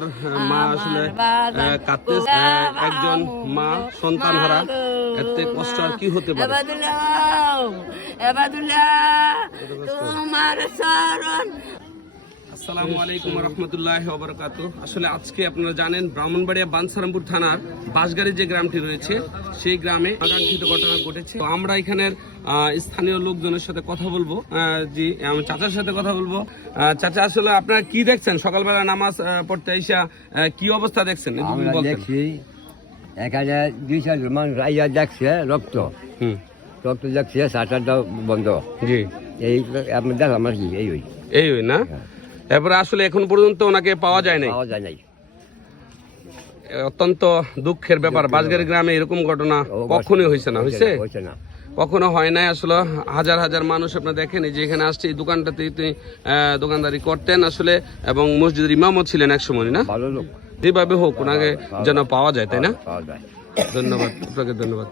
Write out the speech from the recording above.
তার মা আসলে কাঁদতে, একজন মা সন্তান হারা, এতে কষ্ট আর কি হতে পারে। আসসালামু আলাইকুম রহমতুল্লাহ ওয়াবারাকাতুহু। আসলে আজকে আপনারা জানেন ব্রাহ্মণবাড়িয়া বাঞ্ছারামপুর থানার বাঁশগাড়ি যে গ্রামটি রয়েছে সেই গ্রামে আকাঙ্ক্ষিত ঘটনা ঘটেছে। তো আমরা এখানের স্থানীয় লোকজনের সাথে কথা বলবো। জি, আমি চাচার সাথে কথা বলবো। চাচা, আসলে আপনারা কি দেখছেন সকালবেলা নামাজ পড়তে এসে কি অবস্থা দেখছেন? দেখছি এখানে 2-4 মানুষ আইয়া দেখছে রক্ত রক্ত দেখছে, শাটারটা বন্ধ। জি, এই আপনি দেখলাম আর কি এই না। এরপরে আসলে এখন পর্যন্ত ওনাকে পাওয়া যায় নাই। পাওয়া যায় নাই। অত্যন্ত দুঃখের ব্যাপার। বাঁশগাড়ি গ্রামে এরকম ঘটনা কখনোই হয়েছে না, হয়েছে না, কখনো হয় নাই। আসলে হাজার হাজার মানুষ আপনারা দেখেন, যে এখানে আসছে এই দোকানটাতে তিনি দোকানদারি করতেন আসলে, এবং মসজিদের ইমামও ছিলেন এক সময়, না? ভালো লোক। যেভাবে হোক ওনাকে যেন পাওয়া যায়, তাই না? পাওয়া যায়। ধন্যবাদ আপনাকে, ধন্যবাদ।